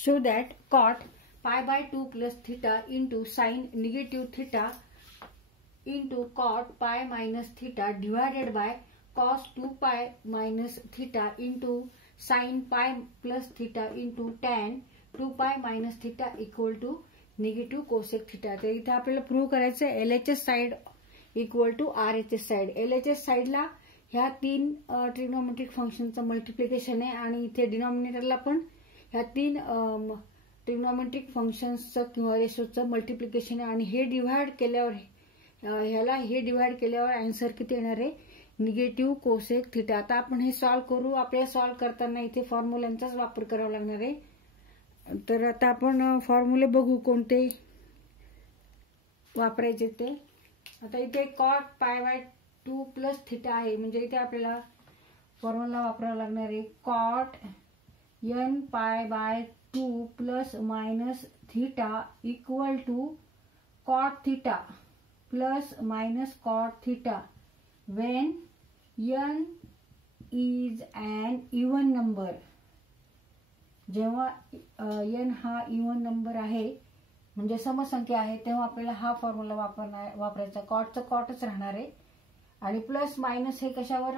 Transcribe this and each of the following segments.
show that cot pi/2 plus theta into sin negative theta into cot pi minus theta divided by cos 2 pi minus theta into sin pi plus theta into tan 2 pi minus theta equal to negative cosec theta. तर इथे आपल्याला prove करायचं आहे LHS side equal to RHS side. LHS साइडला ह्या तीन trigonometric फंक्शनचं multiplication आहे आणि इथे डिनॉमिनेटरला पण ह्या तीन ट्रिग्नोमेट्रिक फंक्शन्सचं किंवा रेशोचं मल्टिप्लिकेशन आहे आणि हे डिव्हाइड केल्यावर ह्याला हे डिव्हाइड केल्यावर आन्सर किती येणार आहे निगेटिव्ह कोसेक थिटा. आता आपण हे सॉल्व्ह करू. आपल्याला सॉल्व्ह करताना इथे फॉर्म्युलांचाच वापर करावा लागणार आहे. तर आता आपण फॉर्म्युले बघू कोणते वापरायचे ते. आता इथे कॉट pi/2 प्लस थिटा आहे म्हणजे इथे आपल्याला फॉर्म्युला वापरावा लागणार आहे cot n pi/2 plus minus theta equal to cot theta plus minus cot theta when n is an even number. जेव्हा n हा इवन नंबर आहे म्हणजे समसंख्या आहे तेव्हा आपल्याला हा फॉर्म्युला वापरायचा. कॉटचं कॉटच राहणार आहे आणि प्लस मायनस हे कशावर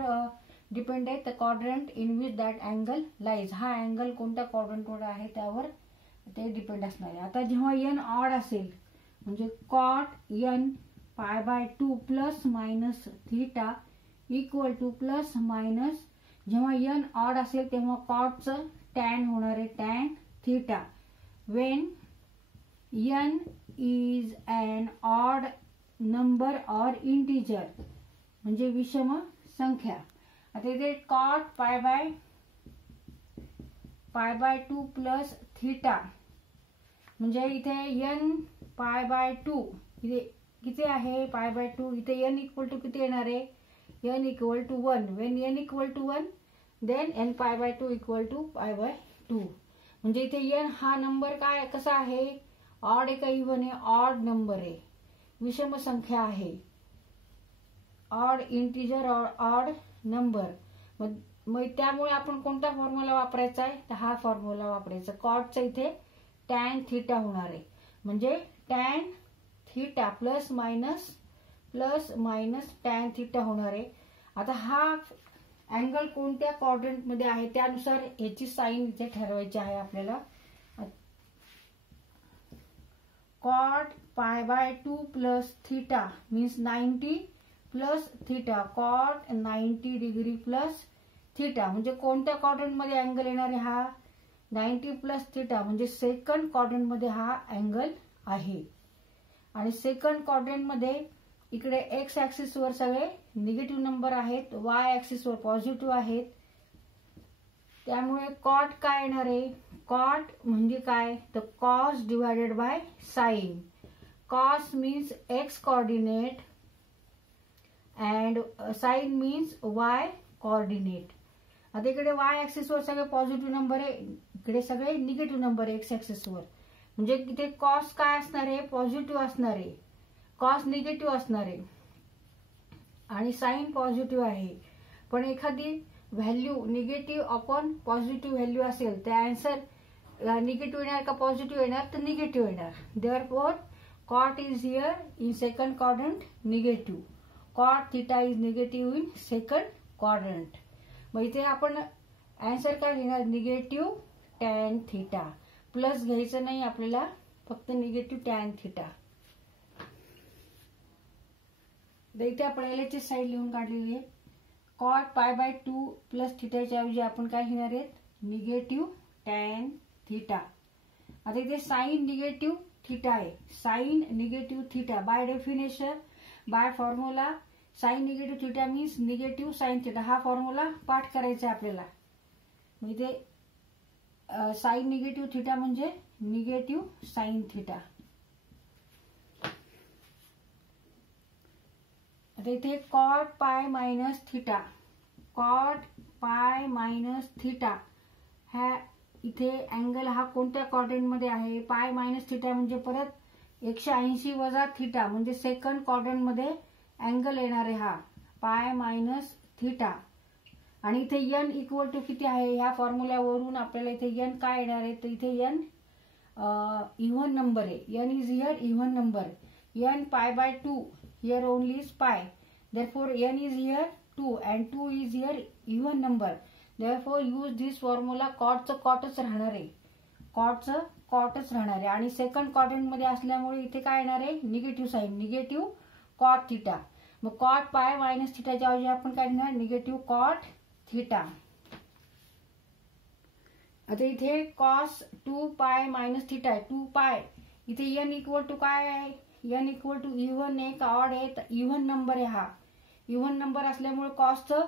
डिपेंड आहे तर quadrant in which that angle lies. हा अँगल कोणत्या क्वाड्रंटवर आहे त्यावर ते डिपेंड असणार आहे. आता जेव्हा n ऑड असेल म्हणजे cot n pi/2 plus minus theta equal to plus minus. जेव्हा n ऑड असेल तेव्हा कॉटचं टॅन होणार आहे tan theta when n is an odd number or integer म्हणजे विषम संख्या. आता इथे कॉट pi/2 प्लस थिटा म्हणजे इथे n pi/2 इथे किती आहे pi/2 इथे n इक्वल टू किती येणार आहे n equal to 1. When n equal to 1 then n pi/2 equal to pi/2 म्हणजे इथे n हा नंबर काय कसा आहे ऑड आहे का इवन आहे ऑड नंबर आहे विषम संख्या आहे ऑड इंटिजर ऑड नंबर. मग त्यामुळे आपण कोणता फॉर्म्युला वापरायचा आहे तर हा फॉर्म्युला वापरायचा. कॉटचा इथे टॅन थिटा होणार आहे म्हणजे tan theta plus minus tan theta होणार आहे. आता हा अँगल कोणत्या क्वाड्रंट मध्ये आहे त्यानुसार याची साइन इथे ठरवायची आहे आपल्याला. Cot pi/2 plus theta means 90 plus theta cot 90 degree plus theta म्हणजे कोणत्या क्वाड्रंट मध्ये अँगल येणार आहे हा 90 प्लस थिटा म्हणजे सेकंड क्वाड्रंट मध्ये हा अँगल आहे. आणि सेकंड क्वाड्रंट मध्ये इकडे एक्स ऍक्सिस वर सगळे निगेटिव्ह नंबर आहेत वाय ऍक्सिस वर पॉझिटिव्ह आहेत त्यामुळे कॉट काय येणार आहे कॉट म्हणजे काय तर cos divided by sine. Cos means x coordinate and sine means Y coordinate. आता इकडे वाय ऍक्सिस वर सगळे पॉझिटिव्ह नंबर आहे इकडे सगळे निगेटिव्ह नंबर आहे एक्स ऍक्सिस वर म्हणजे इथे कॉस काय असणार आहे पॉझिटिव्ह असणार आहे कॉस निगेटिव्ह असणार आहे आणि साइन पॉझिटिव्ह आहे. पण एखादी value negative upon positive value असेल तर आन्सर निगेटिव्ह येणार का पॉझिटिव्ह येणार तर निगेटिव्ह येणार. Therefore cot is here in second quadrant negative cot theta is negative in second quadrant. मग इथे आपण आन्सर काय घेणार निगेटिव्ह टॅन थिटा प्लस घ्यायचं नाही आपल्याला फक्त निगेटिव्ह टॅन थिटा. इथे आपण LHS साइड लिहून काढलेली आहे. कॉट pi/2 प्लस थिटाच्या ऐवजी आपण काय घेणार आहेत निगेटिव्ह टॅन थिटा. आता इथे साइन निगेटिव्ह थिटा आहे sine negative theta by definition by formula sine negative theta means negative sine theta. हा फॉर्म्युला पाठ करायचा आहे आपल्याला. मग इथे साइन निगेटिव्ह थिटा म्हणजे निगेटिव्ह साइन थिटा. आता इथे कॉट पाय मायनस थिटा ह्या इथे अँगल हा कोणत्या क्वाड्रंट मध्ये आहे पाय मायनस थिटा म्हणजे परत 180 वजा थिटा म्हणजे सेकंड क्वाड्रंट मध्ये अँगल येणार आहे हा पाय मायनस थिटा. आणि इथे n इक्वल टू किती आहे, ह्या फॉर्म्युल्यावरून आपल्याला इथे n काय येणार आहे, तर इथे n इव्हन नंबर आहे. n is here even number. n π/2 here only is pi. therefore n is here 2 and 2 is here even number. therefore use this formula. कॉटचं कॉटच राहणार आहे, कॉटचं कॉटच राहणार आहे. आणि सेकंड क्वाड्रंट मध्ये असल्यामुळे इथे काय येणार आहे, negative sine, negative cot theta. मग कॉट पाय मायनस थिटाच्या ऐवजी आपण काय घेणार, निगेटिव्ह कॉट थिटा. आता इथे कॉस 2 पाय मायनस थिटा आहे, 2 पाय. इथे n इक्वल टू काय आहे, n इक्वल टू इव्हन आहे का ऑड आहे, तर इव्हन नंबर आहे. हा इव्हन नंबर असल्यामुळे कॉसचं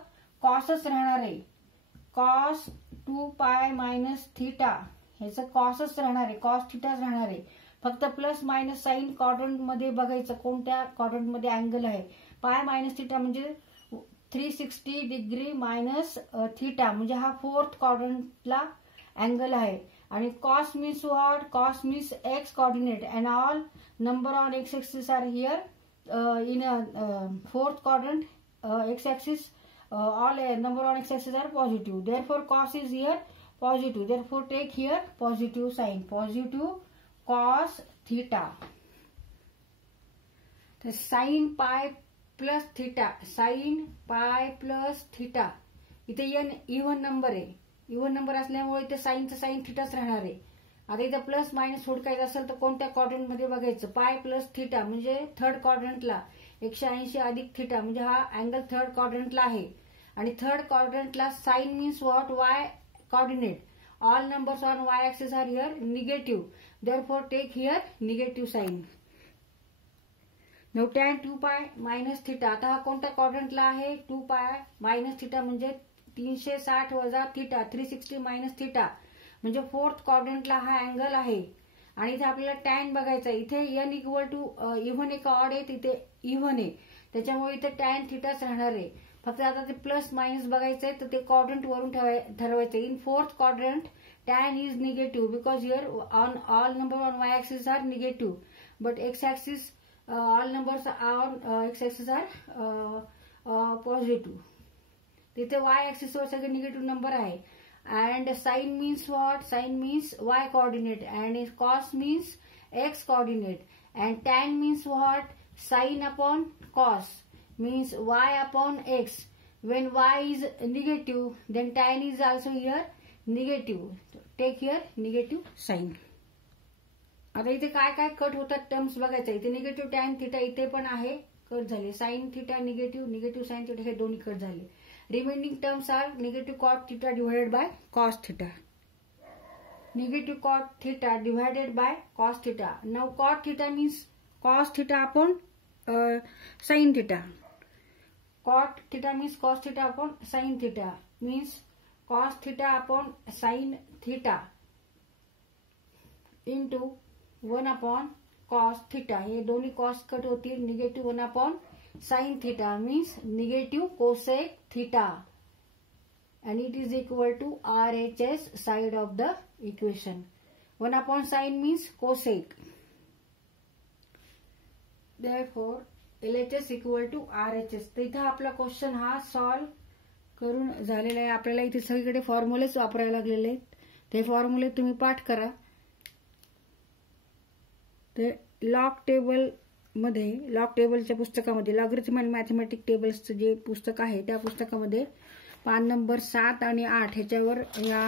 कॉसच राहणार आहे. कॉस 2 पाय मायनस थिटा ह्याचं कॉसच राहणार आहे, कॉस थिटाच राहणार आहे. फक्त प्लस मायनस साईन क्वाड्रंट मध्ये बघायचं, कोणत्या क्वाड्रंट मध्ये अँगल आहे. पाय मायनस थिटा म्हणजे 360 डिग्री मायनस थिटा म्हणजे हा फोर्थ क्वाड्रंटला अँगल आहे. आणि cos means what, cos means x coordinate and all number on x axis are here in fourth quadrant. X axis all number on x axis are positive. Therefore cos is here positive. Therefore take here positive sign, positive cos theta. The sin pi plus theta, sin pi plus theta. इथे n even number आहे, even number असल्यामुळे इथे साईनचं sine थिटाच राहणार आहे. आता इथे plus minus सोडकायचं असेल तर कोणत्या क्वाड्रंट मध्ये बघायचं, पाय प्लस थिटा म्हणजे थर्ड क्वाड्रंटला, 180 अधिक थिटा म्हणजे हा अँगल थर्ड क्वाड्रंटला आहे. आणि थर्ड क्वाड्रंटला sine means what, Y coordinate. All numbers on Y axis are here negative. Therefore take here negative sign. Now tan 2 pi minus theta. आता हा कोणत्या क्वाड्रंटला आहे, 2 पाय मायनस थिटा म्हणजे 360 वजा थिटा, 360 मायनस थिटा म्हणजे फोर्थ क्वाड्रंटला हा angle आहे. आणि इथे आपल्याला टॅन बघायचा आहे. इथे n इक्वल टू इव्हन आहे का ऑड आहे, तिथे इव्हन आहे, त्याच्यामुळे इथे टॅन थिटाच राहणार आहे. फक्त आता ते प्लस मायनस बघायचं आहे तर ते क्वाड्रंट वरून ठरवायचं. In fourth quadrant tan is negative because here on all number on Y axis are negative, but x axis all numbers on x axis are positive. तिथे वाय ऍक्सिस वर सगळे negative number आहे. And sin means what, sin means y coordinate and cos means x coordinate and tan means what, sin upon cos means y upon x. When y is negative then tan is also here negative. Take here negative sign. आता इथे काय काय cut होतात terms बघायचं. इथे negative tan theta इथे पण आहे, कट झाले. Sine theta negative, negative sine theta हे दोन्ही कट झाले. Remaining terms are negative cot theta divided by cos theta. Negative cot theta divided by cos theta. Now cot theta means cos theta upon sin theta. Cot theta means cos theta upon sin theta. Means cos theta upon sin theta into 1 upon cos theta. हे दोन्ही cos cut होतील. Negative 1 upon sin theta means negative cosec theta and it is equal to RHS side of the equation. 1 upon sin means cosec. Therefore LHS equal to RHS. तर इथे आपला question हा solve करून झालेला आहे. आपल्याला इथे सगळीकडे फॉर्म्युलेच वापरायला लागलेले आहेत. ते फॉर्म्युले तुम्ही पाठ करा. ते लॉग टेबल मध्ये, लॉग टेबलच्या पुस्तकामध्ये लॉगरिथम अँड मॅथमॅटिक टेबल्सचं जे पुस्तक आहे त्या पुस्तकामध्ये पान नंबर 7 आणि 8 ह्याच्यावर या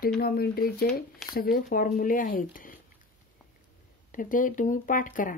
ट्रिग्नोमेट्रीचे सगळे फॉर्म्युले आहेत. तर ते तुम्ही पाठ करा.